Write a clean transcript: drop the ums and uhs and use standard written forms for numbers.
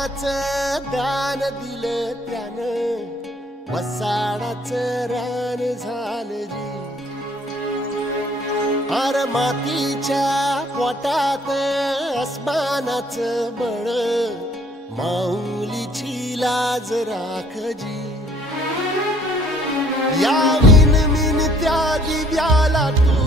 प्राणाचं दान दिलं त्यानं, वसाडाचं रान झालं जी. अर मातीच्या पोटात अस्मानाचं बळ, माऊलीची लाज राखजी. या विनमिन त्या दिव्याला तू